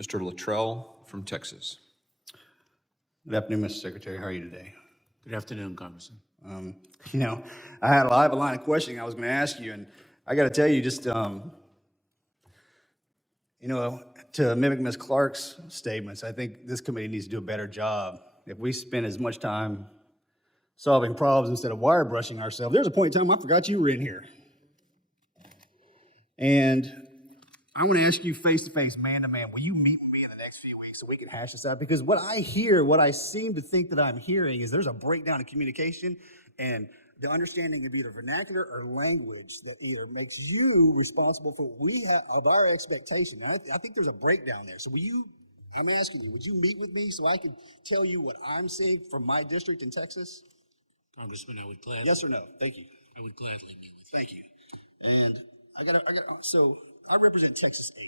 Mr. Luttrell from Texas. Good afternoon, Mr. Secretary. How are you today? Good afternoon, Congressman. I had a live line of questioning I was going to ask you, and I got to tell you, just to mimic Ms. Clark's statements, I think this committee needs to do a better job. If we spend as much time solving problems instead of wire brushing ourselves, there's a point in time I forgot you were in here. And I want to ask you face to face, man to man, will you meet with me in the next few weeks so we can hash this out? Because what I hear, what I seem to think that I'm hearing is there's a breakdown in communication and the understanding of either vernacular or language that either makes you responsible for what we have of our expectation. I think there's a breakdown there. So I'm asking you, would you meet with me so I can tell you what I'm seeing from my district in Texas? Congressman, I would gladly. Yes or no? Thank you. I would gladly meet with you. Thank you. And so I represent Texas 8.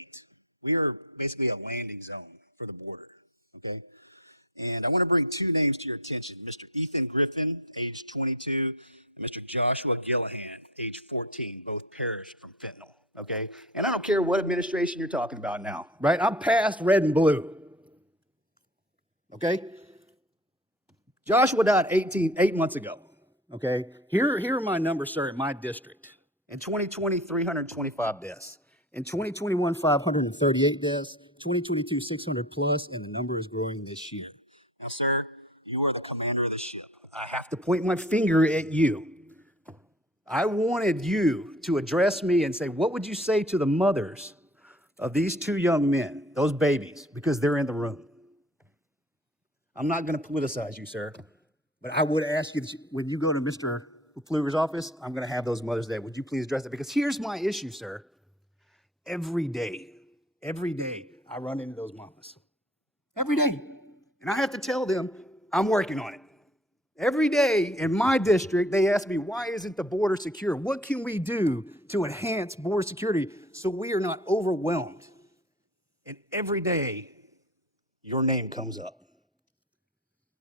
We are basically a landing zone for the border, okay? And I want to bring two names to your attention, Mr. Ethan Griffin, age 22, and Mr. Joshua Gillahan, age 14, both perished from fentanyl, okay? And I don't care what administration you're talking about now, right? I'm past red and blue, okay? Joshua died 8 months ago, okay? Here are my numbers, sir, in my district. In 2020, 325 deaths. In 2021, 538 deaths. 2022, 600 plus, and the number is growing this year. Now, sir, you are the commander of the ship. I have to point my finger at you. I wanted you to address me and say, what would you say to the mothers of these two young men, those babies, because they're in the room? I'm not going to politicize you, sir, but I would ask you, when you go to Mr. Pfluger's office, I'm going to have those mothers there. Would you please address that? Because here's my issue, sir. Every day, I run into those mamas. Every day. And I have to tell them, I'm working on it. Every day in my district, they ask me, why isn't the border secure? What can we do to enhance border security so we are not overwhelmed? And every day, your name comes up.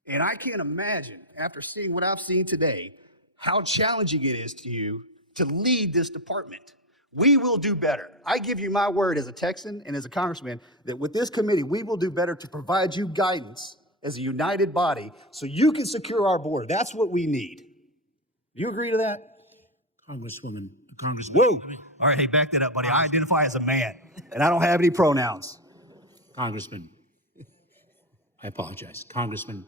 And I can't imagine, after seeing what I've seen today, how challenging it is to you to lead this department. We will do better. I give you my word as a Texan and as a congressman that with this committee, we will do better to provide you guidance as a united body so you can secure our border. That's what we need. You agree to that? Congressman. Whoa. All right, hey, back that up, buddy. I identify as a man, and I don't have any pronouns. Congressman, I apologize. Congressman,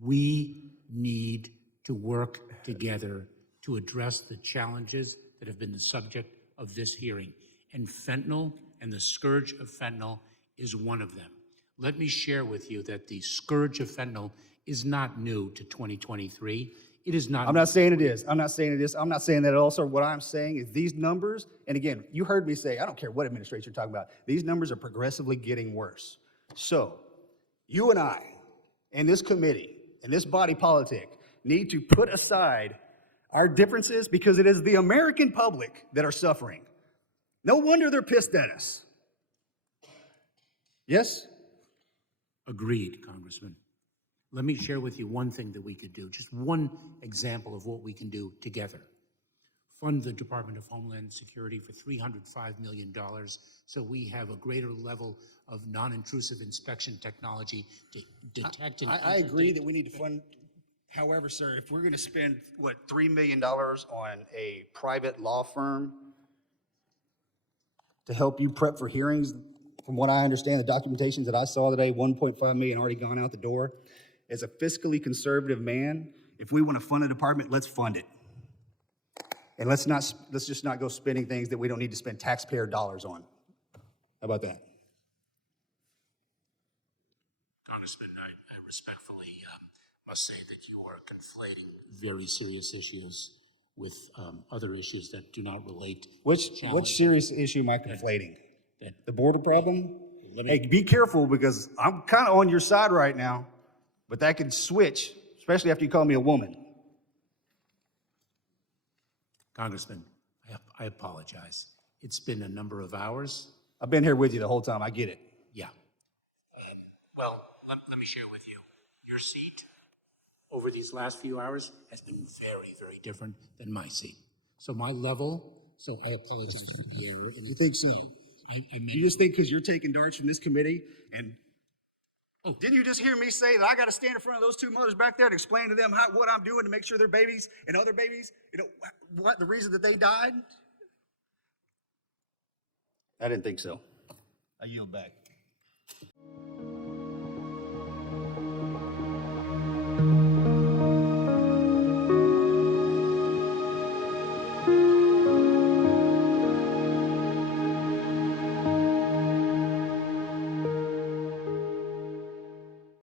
we need to work together to address the challenges that have been the subject of this hearing. And fentanyl and the scourge of fentanyl is one of them. Let me share with you that the scourge of fentanyl is not new to 2023. It is not. I'm not saying it is. I'm not saying it is. I'm not saying that at all, sir. What I'm saying is these numbers, and again, you heard me say, I don't care what administration you're talking about, these numbers are progressively getting worse. So, you and I, and this committee, and this body politic, need to put aside our differences because it is the American public that are suffering. No wonder they're pissed at us. Yes? Agreed, Congressman. Let me share with you one thing that we could do, just one example of what we can do together. Fund the Department of Homeland Security for $305 million so we have a greater level of non-intrusive inspection technology to detect and I agree that we need to fund. However, sir, if we're going to spend, $3 million on a private law firm to help you prep for hearings, from what I understand, the documentations that I saw today, $1.5 million already gone out the door. As a fiscally conservative man, if we want to fund a department, let's fund it. And let's just not go spending things that we don't need to spend taxpayer dollars on. How about that? Congressman, I respectfully must say that you are conflating very serious issues with other issues that do not relate. Which serious issue am I conflating? The border problem? Hey, be careful because I'm kind of on your side right now, but that could switch, especially after you call me a woman. Congressman, I apologize. It's been a number of hours. I've been here with you the whole time. I get it. Yeah. Well, let me share with you. Your seat over these last few hours has been very, very different than my seat. So my level, I apologize for the error. You think so? You just think because you're taking darts from this committee and didn't you just hear me say that I got to stand in front of those two mothers back there and explain to them what I'm doing to make sure their babies and other babies, what the reason that they died? I didn't think so. I yield back.